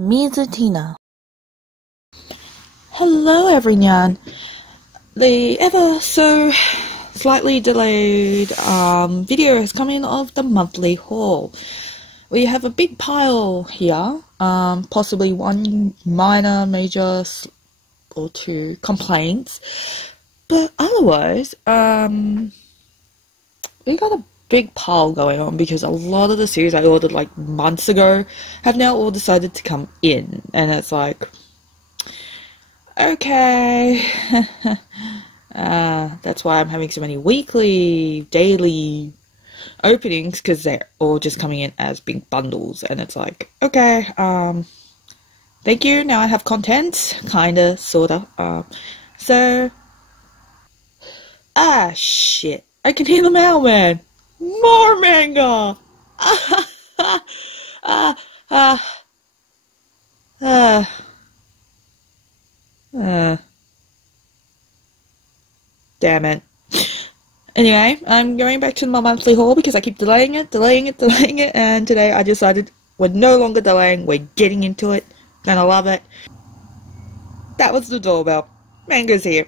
Mizutina. Hello everyone. The ever so slightly delayed video has come in of the monthly haul. We have a big pile here, possibly one minor, major, or two complaints, but otherwise, we got a big pile going on because a lot of the series I ordered like months ago have now all decided to come in, and it's like, okay. That's why I'm having so many weekly, daily openings, because they're all just coming in as big bundles, and it's like, okay, thank you, now I have content, kinda, sorta. Shit, I can hear the mailman. More manga! Damn it. Anyway, I'm going back to my monthly haul because I keep delaying it, and today I decided we're no longer delaying, we're getting into it. Gonna love it. That was the doorbell. Manga's here.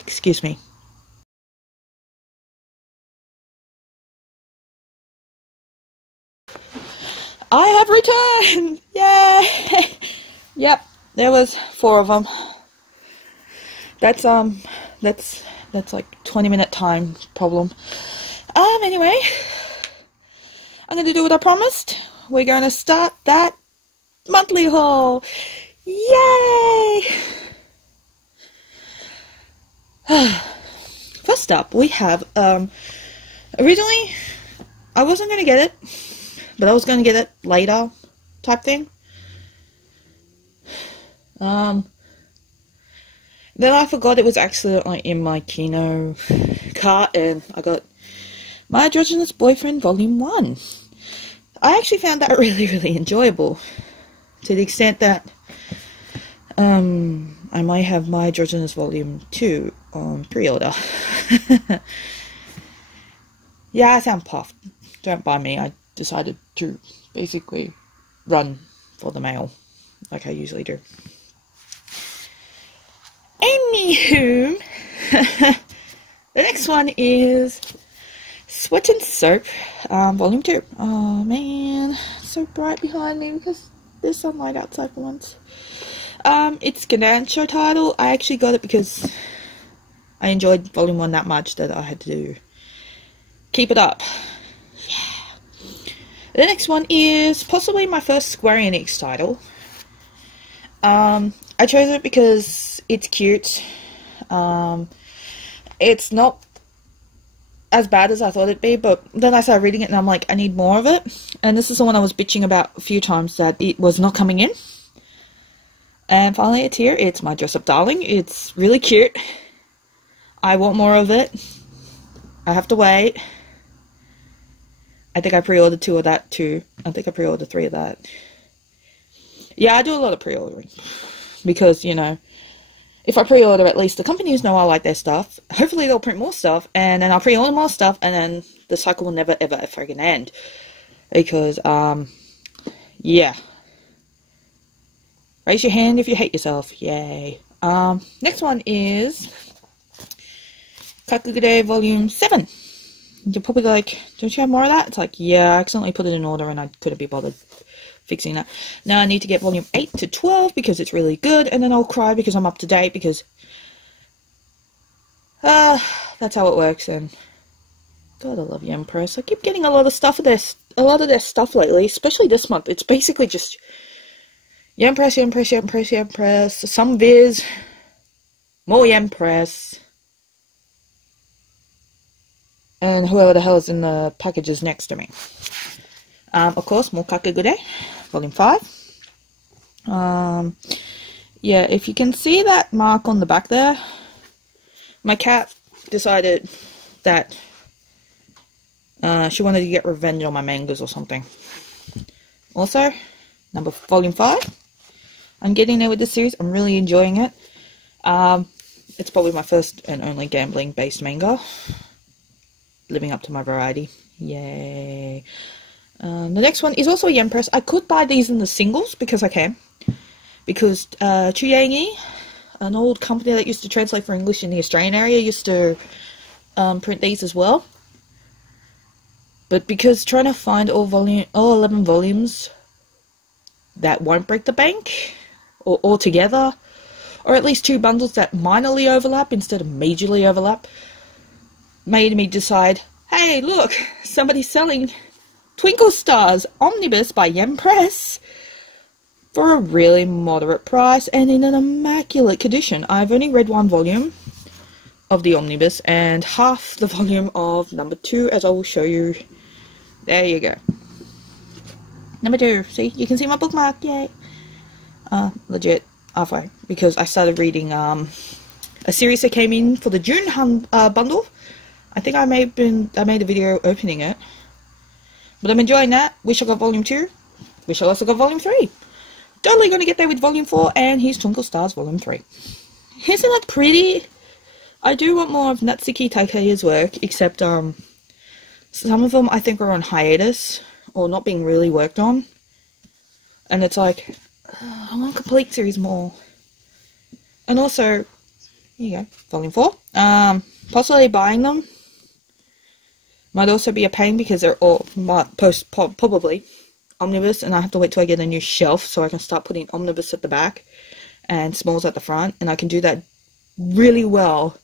Excuse me. I have returned! Yay! Yep, there was 4 of them. That's like 20-minute time problem. Anyway, I'm gonna do what I promised. We're gonna start that monthly haul. Yay! First up, we have, originally, I wasn't gonna get it, but I was gonna get it later, type thing. Then I forgot it was accidentally in my Kino cart, and I got My Androgynous Boyfriend Volume 1. I actually found that really, really enjoyable, to the extent that I might have My Androgynous Volume 2 on pre-order. Yeah, I sound puffed. Don't buy me. I decided to basically run for the mail, like I usually do. Anywho, the next one is Sweat and Soap, Volume 2. Oh man, so bright behind me because there's sunlight outside for once. It's Ganacho title. I actually got it because I enjoyed Volume 1 that much that I had to keep it up. Yeah. The next one is possibly my first Square Enix title. I chose it because it's cute. It's not as bad as I thought it'd be, but then I started reading it and I'm like, I need more of it. And this is the one I was bitching about a few times that it was not coming in. And finally it's here. It's my dress-up darling. It's really cute. I want more of it. I have to wait. I think I pre-ordered 2 of that too. I think I pre-ordered 3 of that. Yeah, I do a lot of pre-ordering. Because, you know, if I pre-order, at least the companies know I like their stuff. Hopefully they'll print more stuff, and then I'll pre-order more stuff, and then the cycle will never, ever, friggin' end. Because, yeah. Raise your hand if you hate yourself. Yay. Next one is Kakugure Volume 7. You're probably like, don't you have more of that? It's like, yeah, I accidentally put it in order and I couldn't be bothered fixing that. Now I need to get Volume 8 to 12 because it's really good, and then I'll cry because I'm up to date, because that's how it works. And God, I love you, Empress. I keep getting a lot of their stuff lately, especially this month. It's basically just Empress, some Viz, more Empress, and whoever the hell is in the packages next to me. Of course, more Kakugure, Volume 5. Yeah, if you can see that mark on the back there, my cat decided that she wanted to get revenge on my mangas or something. Also, Volume 5. I'm getting there with this series. I'm really enjoying it. It's probably my first and only gambling-based manga. Living up to my variety. Yay. The next one is also a yen press. I could buy these in the singles because I can. Because Chuyangi, an old company that used to translate for English in the Australian area, used to print these as well. But because trying to find all 11 volumes that won't break the bank, or all together, or at least 2 bundles that minorly overlap instead of majorly overlap, made me decide, hey, look, somebody's selling Twinkle Stars Omnibus by Yen Press for a really moderate price and in an immaculate condition. I've only read 1 volume of the Omnibus and half the volume of number 2, as I will show you. There you go. Number 2. See, you can see my bookmark. Yay. Legit halfway, because I started reading a series that came in for the June bundle. I think I made a video opening it, but I'm enjoying that. Wish I got volume 2. Wish I also got volume 3. Totally gonna get there with volume 4, and here's Twinkle Stars volume 3. Isn't that pretty? I do want more of Natsuki Takeya's work, except some of them I think are on hiatus or not being really worked on, and it's like, I want complete series more. And also, here you go, volume 4. Possibly buying them might also be a pain because they're all probably Omnibus, and I have to wait till I get a new shelf so I can start putting Omnibus at the back and Smalls at the front, and I can do that really well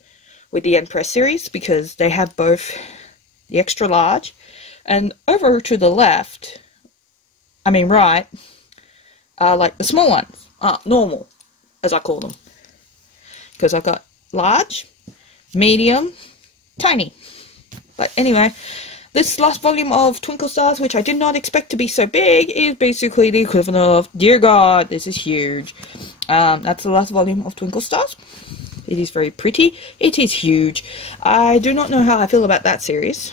with the Yen Press series because they have both the extra large and over to the left, right, like the small ones, normal, as I call them, because I've got large, medium, tiny. But anyway, this last volume of Twinkle Stars, which I did not expect to be so big, is basically the equivalent of, dear God, this is huge. That's the last volume of Twinkle Stars. It is very pretty. It is huge. I do not know how I feel about that series.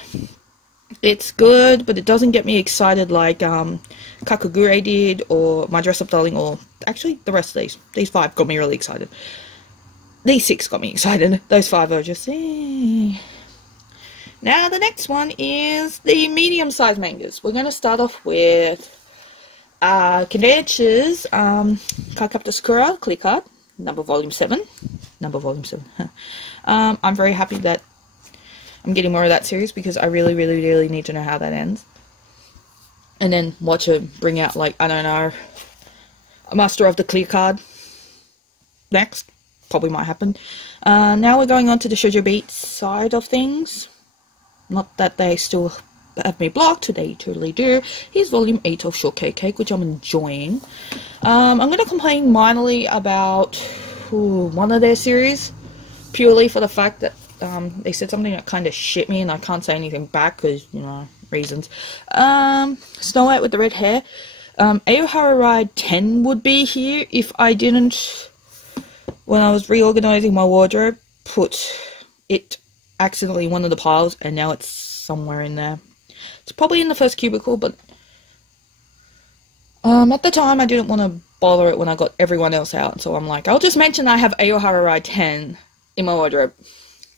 It's good, but it doesn't get me excited like Kakagure did, or My Dress Up Darling, or actually the rest of these. These 5 got me really excited. These 6 got me excited. Those 5 are just, Now the next one is the medium-sized mangas. We're going to start off with Kandeichi's Kakapta Sakura Clear Card, volume 7. I'm very happy that I'm getting more of that series because I really need to know how that ends. And then watch her bring out, like, I don't know, a Master of the Clear Card next. Probably might happen. Now we're going on to the Shoujo Beat side of things. Not that they still have me blocked, they totally do. Here's volume 8 of Shortcake Cake, which I'm enjoying. I'm going to complain minorly about one of their series, purely for the fact that they said something that kind of shit me, and I can't say anything back because, reasons. Snow White with the red hair. Aohara Ride 10 would be here if I didn't, when I was reorganizing my wardrobe, put it accidentally in one of the piles, and now it's somewhere in there. It's probably in the first cubicle, but at the time I didn't want to bother it when I got everyone else out, so I'm like, I'll just mention I have Aohara Ride 10 in my wardrobe,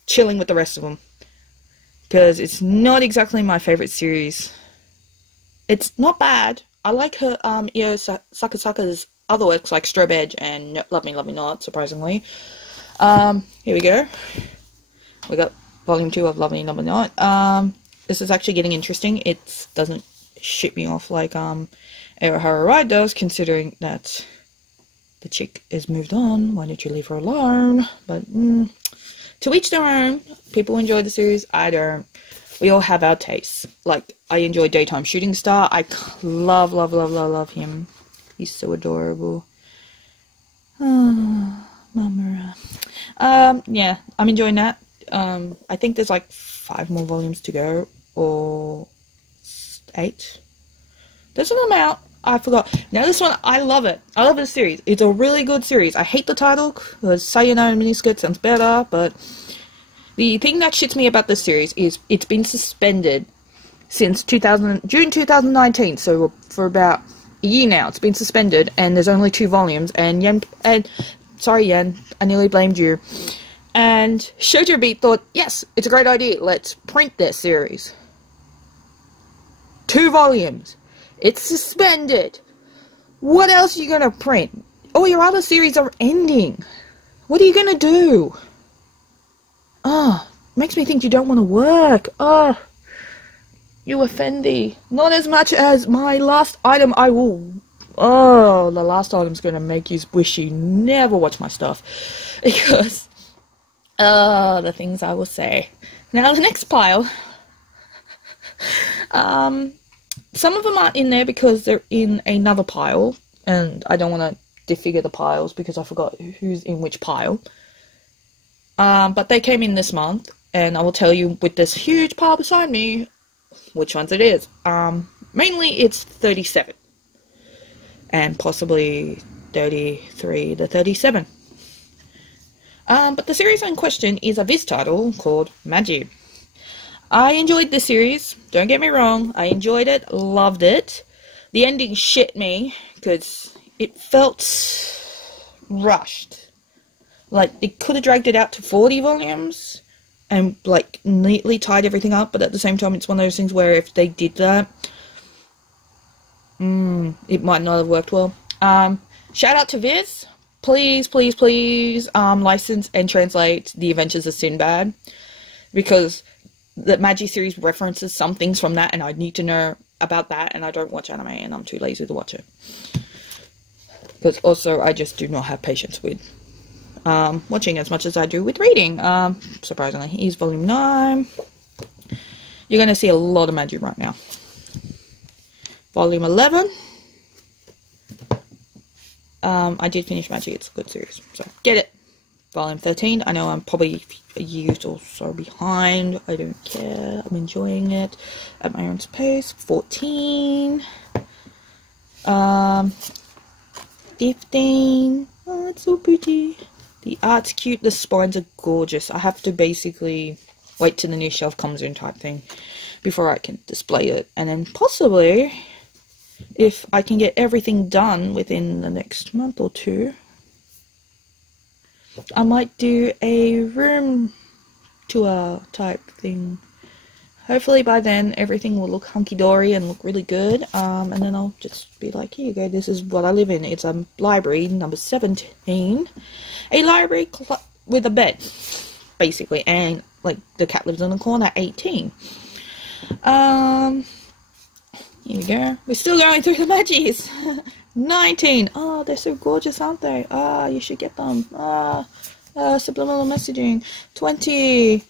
chilling with the rest of them, because it's not exactly my favorite series. It's not bad. I like her Io Sakasaka's other works like Strobe Edge and Love Me, Love Me Not, surprisingly. Here we go. We got volume 2 of Love Me, Love Me Not. This is actually getting interesting. It doesn't shit me off like Aohara Ride does, considering that the chick is moved on. Why don't you leave her alone? But to each their own. People enjoy the series. I don't. We all have our tastes. Like, I enjoy Daytime Shooting Star. I love him. He's so adorable. Oh, Mamura. Yeah, I'm enjoying that. I think there's like 5 more volumes to go, or 8. There's an amount. I forgot. Now this one, I love it. I love this series. It's a really good series. I hate the title because Cyanide Miniskirt sounds better, but the thing that shits me about this series is it's been suspended since June 2019, so for about a year now it's been suspended, and there's only 2 volumes, and sorry Yen, I nearly blamed you. And Shoujo Beat thought, yes, it's a great idea, let's print this series. 2 volumes. It's suspended. What else are you gonna print? All your other series are ending. What are you gonna do? Makes me think you don't want to work. You offendy. Not as much as my last item. I will. The last item's gonna make you wish you never watch my stuff. Because, the things I will say. Now, the next pile. Some of them aren't in there because they're in another pile. And I don't want to defigure the piles because I forgot who's in which pile. But they came in this month. And I will tell you with this huge pile beside me which ones it is. Mainly it's 37. And possibly 33 to 37. But the series in question is a Viz title called Magi. I enjoyed this series. Don't get me wrong. I enjoyed it. Loved it. The ending shit me because it felt rushed. Like, they could have dragged it out to 40 volumes and, like, neatly tied everything up, but at the same time, it's one of those things where if they did that, it might not have worked well. Shout out to Viz. Please, please, please, license and translate The Adventures of Sinbad, because the Magi series references some things from that, and I need to know about that, and I don't watch anime, and I'm too lazy to watch it. Because also, I just do not have patience with watching as much as I do with reading. Surprisingly, here's volume 9. You're going to see a lot of Magi right now. Volume 11. I did finish Magi. It's a good series, so get it. Volume 13. I know I'm probably a year or so behind. I don't care. I'm enjoying it at my own pace. 14. 15. Oh, it's so pretty. The art's cute. The spines are gorgeous. I have to basically wait till the new shelf comes in type thing before I can display it. And then possibly, if I can get everything done within the next month or two, I might do a room tour type thing. Hopefully by then everything will look hunky-dory and look really good. And then I'll just be like, here you go, this is what I live in. It's a library, number 17. A library with a bed, basically. And, like, the cat lives in the corner, 18. Here we go. We're still going through the Magis. 19. Oh, they're so gorgeous, aren't they? You should get them. Subliminal messaging. 20.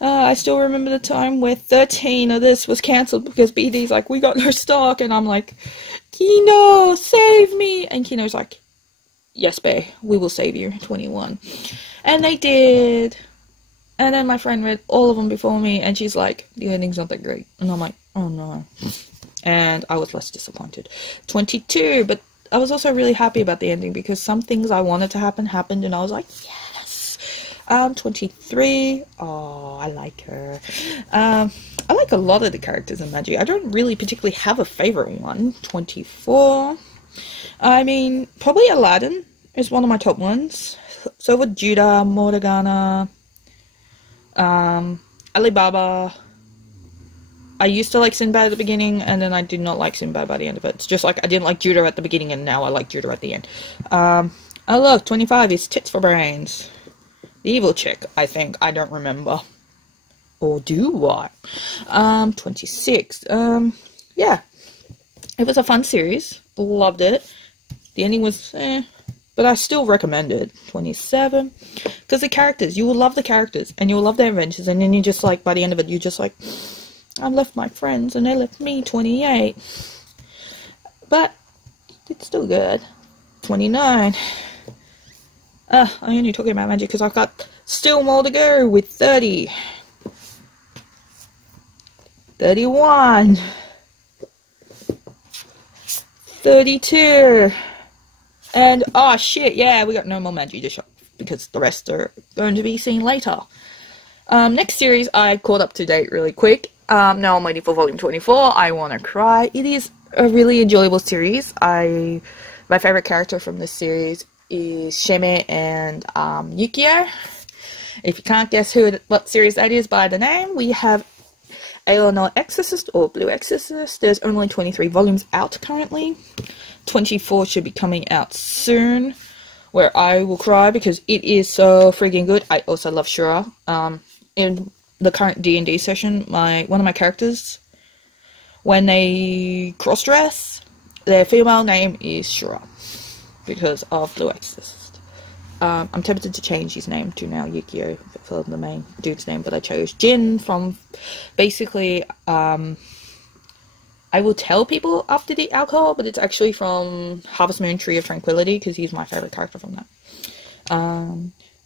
I still remember the time where 13 of this was cancelled because BD's like, we got no stock. And I'm like, Kino, save me. And Kino's like, yes, bae, we will save you. 21. And they did. And then my friend read all of them before me. And she's like, the ending's not that great. And I'm like, oh no. And I was less disappointed. 22. But I was also really happy about the ending because some things I wanted to happen happened. And I was like, yes. 23. Oh, I like her. I like a lot of the characters in Magi. I don't really particularly have a favorite one. 24. I mean, probably Aladdin is one of my top ones. So with Judah, Morgana, Alibaba. I used to like Sinbad at the beginning, and then I did not like Sinbad by the end of it. It's just like I didn't like Judah at the beginning, and now I like Judah at the end. Oh look, 25 is Tits for Brains. The evil chick, I think. I don't remember. Or do I? 26. Yeah. It was a fun series. Loved it. The ending was but I still recommend it. 27. Because the characters, you will love the characters, and you will love their adventures, and then you just like, by the end of it, you're just like, I left my friends, and they left me. 28. But, it's still good. 29. I'm only talking about Magic because I've got still more to go with 30. 31. 32. And, oh shit, yeah, we got no more Magi to shop because the rest are going to be seen later. Next series I caught up to date really quick. Now I'm waiting for volume 24. I Wanna Cry. It is a really enjoyable series. My favorite character from this series is Sheme and Yukio. If you can't guess what series that is by the name, we have Eleanor Exorcist or Blue Exorcist. There's only 23 volumes out currently. 24 should be coming out soon, where I will cry because it is so freaking good. I also love Shura. In the current D&D session, one of my characters, when they cross-dress, their female name is Shura because of Blue Exorcist. I'm tempted to change his name to now Yukio for the main dude's name, but I chose Jin from basically, I will tell people after the alcohol, but it's actually from Harvest Moon Tree of Tranquility, because he's my favourite character from that.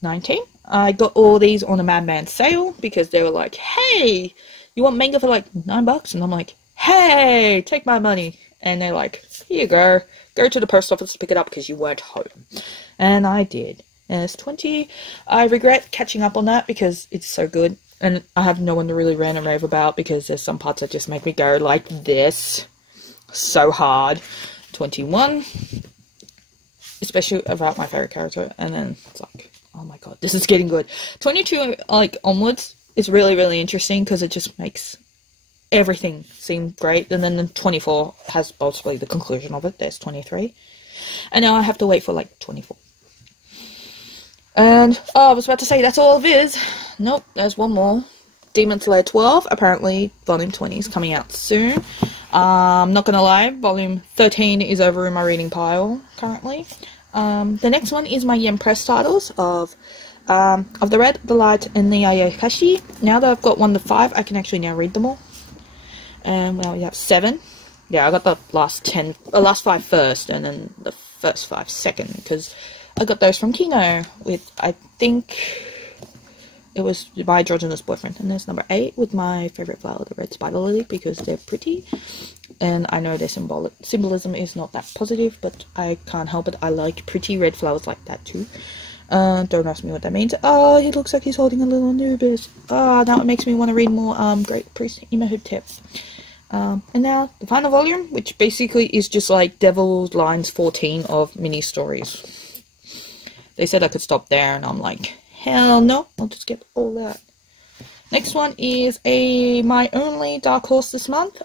19. I got all these on a Madman sale, because they were like, hey, you want manga for like $9? And I'm like, hey, take my money. And they're like, here you go. Go to the post office to pick it up because you weren't home. And I did. And it's 20. I regret catching up on that because it's so good. And I have no one to really rant and rave about because there's some parts that just make me go like this. So hard. 21. Especially about my favourite character. And then it's like, oh my god, this is getting good. 22, like, onwards is really, really interesting because it just makes everything seemed great. And then 24 has possibly the conclusion of it. There's 23. And now I have to wait for like 24. And I was about to say that's all of it. Nope, there's one more. Demon Slayer 12. Apparently volume 20 is coming out soon. Not gonna lie, volume 13 is over in my reading pile currently. The next one is my Yen Press titles of the Red, the Light, and the Ayakashi. Now that I've got 1 to 5, I can actually now read them all. And now we have 7. Yeah, I got the last 5 first, and then the first 5 second, because I got those from Kino with, I think, it was my androgynous boyfriend. And there's number 8 with my favourite flower, the red spider lily, because they're pretty. And I know their symbolism is not that positive, but I can't help it. I like pretty red flowers like that too. Don't ask me what that means. Oh, he looks like he's holding a little Anubis. Oh, now it makes me want to read more Great Priest Imhotep. And now the final volume, which basically is just like Devil's Lines 14 of mini stories. They said I could stop there, and I'm like, hell no, I'll just get all that. Next one is my only Dark Horse this month.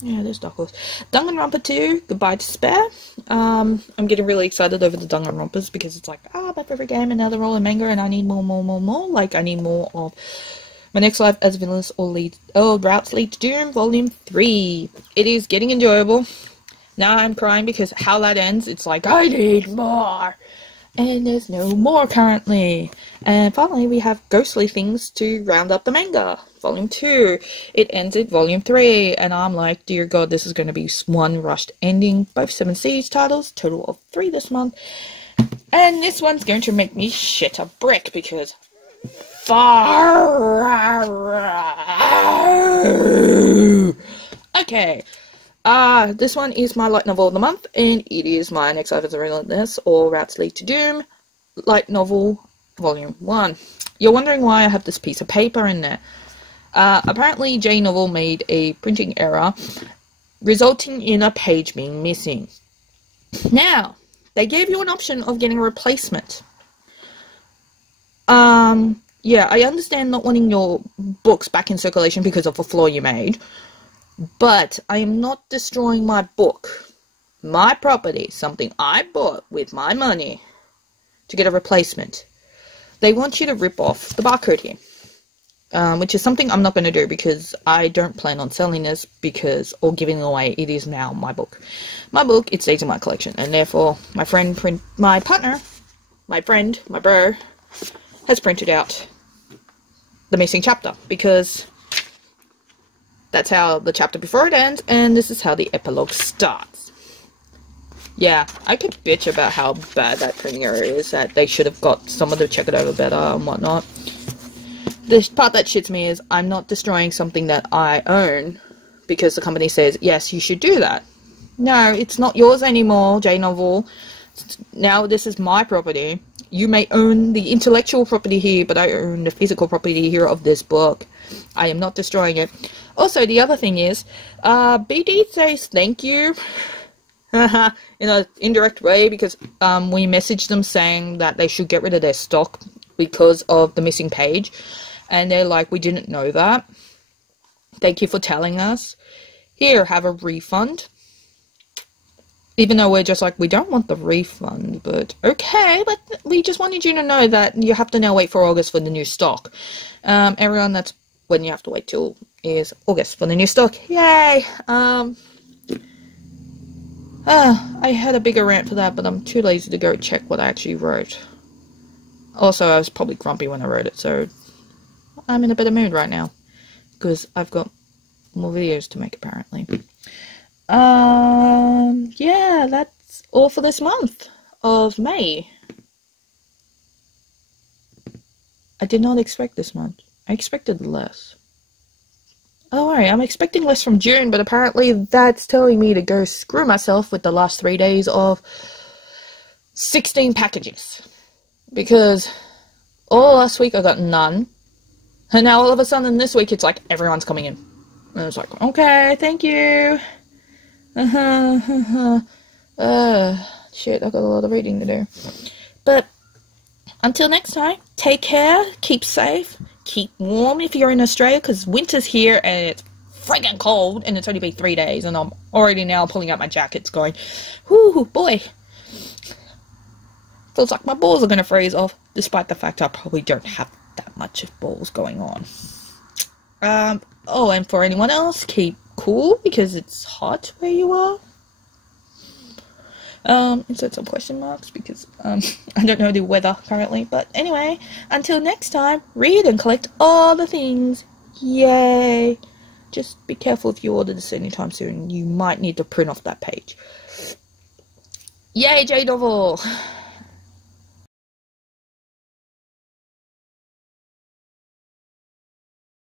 Yeah, there's Dark Horse. Danganronpa 2, Goodbye Despair. I'm getting really excited over the Danganronpas because it's like, my favorite game, and now they're all in manga, and I need more. Like, I need more of My Next Life as Villainous or Routes Lead to Doom, Volume 3. It is getting enjoyable. Now I'm crying because how that ends, it's like, I need more! And there's no more currently. And finally, we have Ghostly Things to round up the manga. Volume 2. It ends at Volume 3. And I'm like, dear God, this is going to be one rushed ending. Both 7 Seas titles. Total of 3 this month. And this one's going to make me shit a brick because... Okay. This one is my light novel of the month, and it is My Next Life as a Relentless or Routes Lead to Doom, light novel, volume 1. You're wondering why I have this piece of paper in there. Apparently J Novel made a printing error, resulting in a page being missing. Now, they gave you an option of getting a replacement. Yeah, I understand not wanting your books back in circulation because of a flaw you made. But I am not destroying my book, my property, something I bought with my money to get a replacement. They want you to rip off the barcode here, which is something I'm not going to do because I don't plan on selling this or giving it away. It is now my book. My book, it stays in my collection, and therefore my bro, has printed out the missing chapter because... that's how the chapter before it ends, and this is how the epilogue starts. Yeah, I could bitch about how bad that printing error is, that they should have got someone to check it over better and whatnot. The part that shits me is I'm not destroying something that I own because the company says, yes, you should do that. No, it's not yours anymore, J Novel. Now this is my property. You may own the intellectual property here, but I own the physical property here of this book. I am not destroying it. Also, the other thing is, BD says thank you in an indirect way because we messaged them saying that they should get rid of their stock because of the missing page. And they're like, we didn't know that. Thank you for telling us. Here, have a refund. Even though we're just like, we don't want the refund, but okay, but we just wanted you to know that you have to now wait for August for the new stock. Everyone, that's when you have to wait till is August for the new stock. Yay! I had a bigger rant for that, but I'm too lazy to go check what I actually wrote. Also, I was probably grumpy when I wrote it, so I'm in a better mood right now. Because I've got more videos to make, apparently. Yeah, that's all for this month of May. I did not expect this month. I expected less. Oh, alright, I'm expecting less from June, but apparently that's telling me to go screw myself with the last 3 days of 16 packages. Because all last week I got none. And now all of a sudden this week it's like everyone's coming in. And it's like, okay, thank you. Shit, I've got a lot of reading to do. But until next time, take care, keep safe, keep warm if you're in Australia, because winter's here and it's friggin' cold, and it's only been 3 days, and I'm already now pulling out my jackets going, whoo, boy. Feels like my balls are going to freeze off, despite the fact I probably don't have that much of balls going on. Oh, and for anyone else, keep cool, because it's hot where you are. Insert some question marks, because, I don't know the weather currently, but anyway, until next time, read and collect all the things. Yay! Just be careful if you order this anytime soon, you might need to print off that page. Yay, J-Novel!